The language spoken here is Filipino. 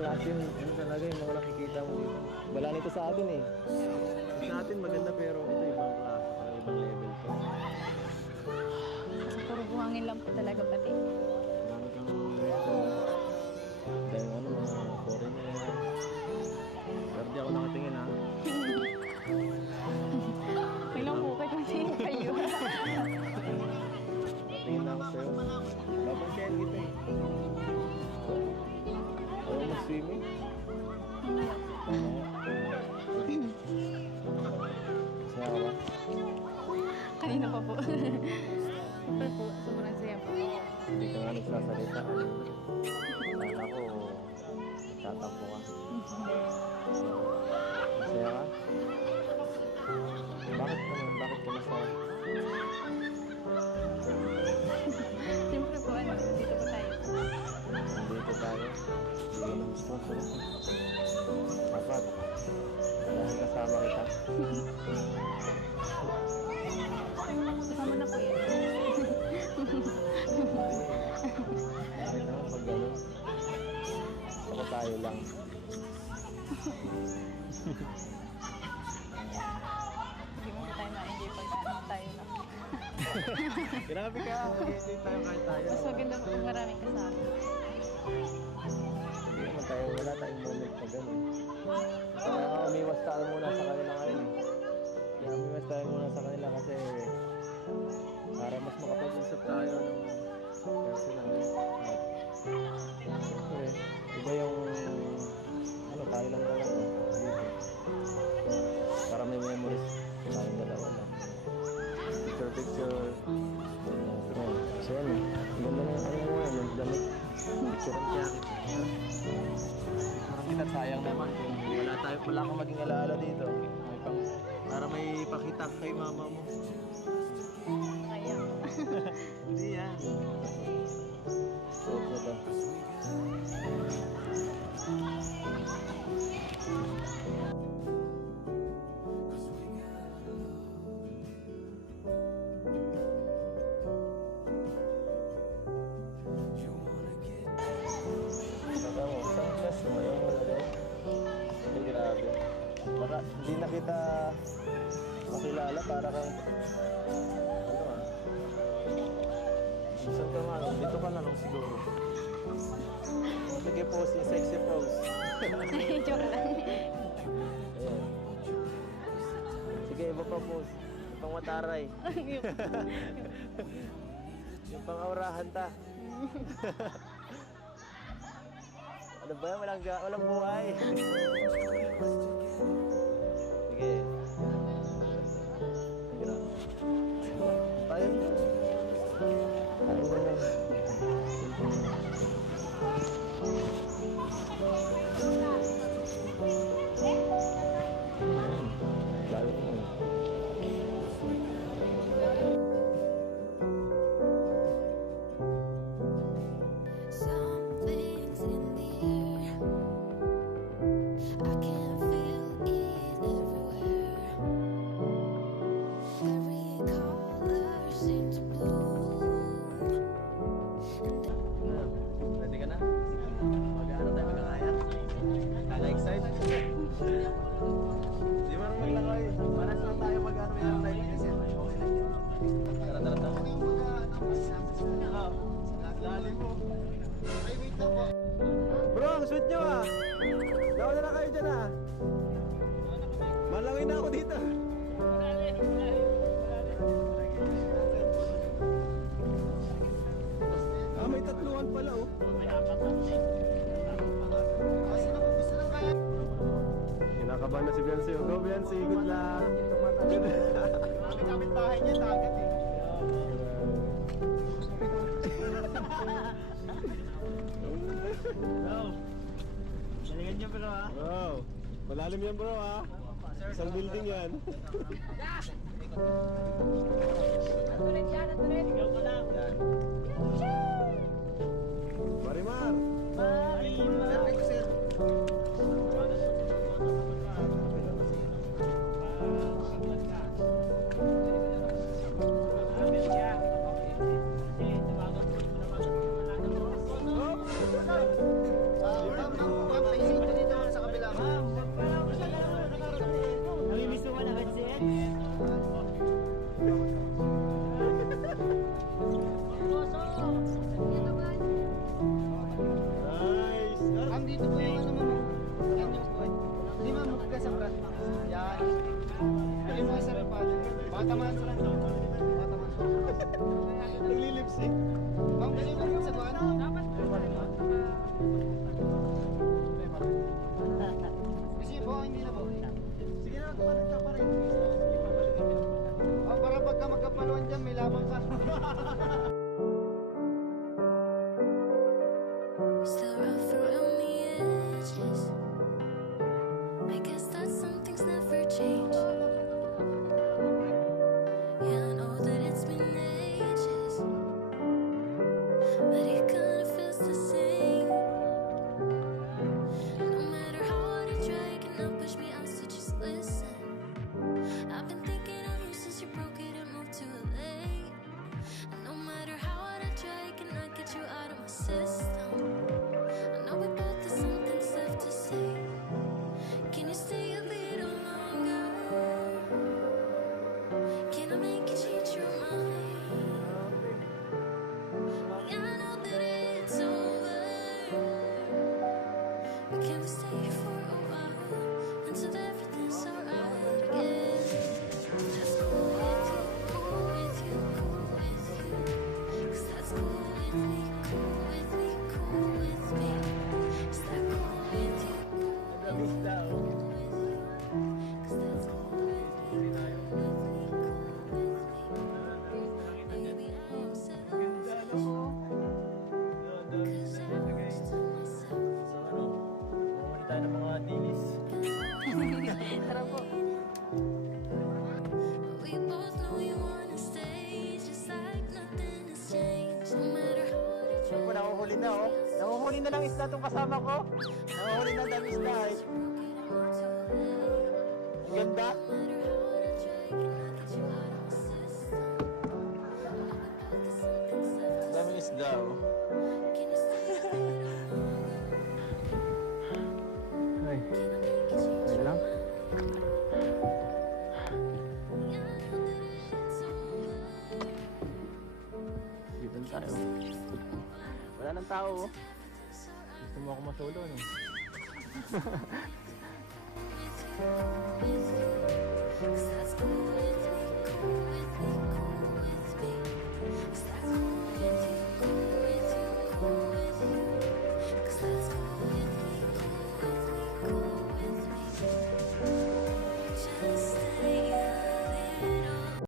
klase yun. Ano talaga yung mga nakikita mo dito. Wala nito sa atin eh. Sa atin maganda pero ito ibang klase. Parang ibang level to. Puro buhangin lang po talaga pati. Marami kang resto. Dahil ano mga foreigner. Pero di ako nakatingin ha. Ilang po kayo kayo. Tingin na ako sa'yo. Babantayan kita eh. Ayaw mag-swimming? Saya ba? Kanina pa po. Siyempre po, sobrang saya po. Hindi ka nga nagsasalita. Kala ko, tatampo ka. Masaya ka? Bakit naman? Bakit ka masaya? Siyempre po, dito po tayo. Dito tayo. Hindi ng sponsor. Dapat. Dahil kasama kita. Kasama na po yan. Bakit naman pag gano'n? Saka tayo lang. Hindi mo tayo ma-enjoy pag tayo lang. Grabe ka. Mag-enjoy tayo kahit tayo. Mas maganda po kung maraming kasama. Hindi naman tayo. Wala tayong moment na gano'n. Kaya umiwas tayo muna sa kanila ngayon. Kaya umiwas tayo muna sa kanila kasi para mas makapag-usap tayo ng personal. At siyempre, iba yung ano, tayo lang talaga dito. Para may memories tayong dalawa lang. Picture. So yan eh. Ang ganda na yung ano mo yan, yung damit. Picture ang jacket. Parang kita sayang naman kung wala akong maging alaala dito. Para may pakita kay mama mo. Kaya. Hindi yan. So, ito. Saka mo, sunglass mo yung lagay. Hindi, grabe. Baka hindi na kita makilala para kang ano ah. Saan ka nga? Dito ka na lang siguro. Sige, pose yung sexy pose. Joke lang. Ayan. Sige, iba pa pose. Pang mataray. Yung pang aurahan ta. Ano ba yan? Walang buhay. Sige. Tayo. Tayo na lang. Lalo mo. Something's in the air. I can feel it everywhere. Every color seems to bloom. Ready ka na? Mag-ano tayo magkakaya? Kaka-excited? Di ba nang maglakay? Para saan tayo mag-ano yan tayo mag-isip? Okay lang yan. Tara. Lalim mo. Ay, wait na po. Bro, ang sweet nyo ah. Nauna na kayo dyan ah. Malangin na ako dito. Ah, may tatluhan pala oh. Kinakabahan na si Biancy. Go Biancy, good luck. Kami kapit-bahay niya, dagat eh. Wow. Galingan niyo bro ha. Wow. Malalim yan bro ha. Isang building yan. Natuloy siya, natuloy. Ikaw ka lang. Marimar. Marimar. Sir, Ma'am, dito po yung ano mo. Yan yung po. Hindi ma'am, magkagas ang brat. Yan. Tuloy mo kayo sa repal. Baka tamaan sa lang. Baka tamaan sa lang. Naglilipsing. Ma'am, kasi ko yung saguan. Dapat po. Kasi po, hindi na po. Sige na, kumalit ka pa rin. Oh, para pagka magkapaluan dyan, may laban ka. Still rough around the edges. I guess that some things never change. Yeah, I know that it's been ages, but it kinda feels the same. No matter how hard I try, you cannot push me out, so just listen. I've been thinking of you since you broke it and moved to LA. And no matter how hard I try, I cannot get you out of my system. I know we both have some things left to say. Can you stay a little longer? Can I make you change your mind? Yeah, I know that it's over, but can we stay here for a while until everything's alright again? That's cool with you, cool with you, cool with you. 'Cause that's cool with me, cool with me, cool with me. Is that cool with you, cool with me, cool with you? 'Cause that's cool with me, cool with me, cool with me. Maybe I am selfish, 'cause I was to myself. So ano, bumuli tayo ng mga dilis. Tara po. We both know you wanna stay, just like nothing has changed. No matter how hard you try. Ako, nakuhuli na oh. Nakuhuli na lang isda itong kasama ko. Nakuhuli na dami isda eh. Ang ganda. Dami isda oh. Ay, okay lang. Dito na tayo. Wala nang tao oh. Gusto mo ako masolo no? Cause that's cool with me, cool with me,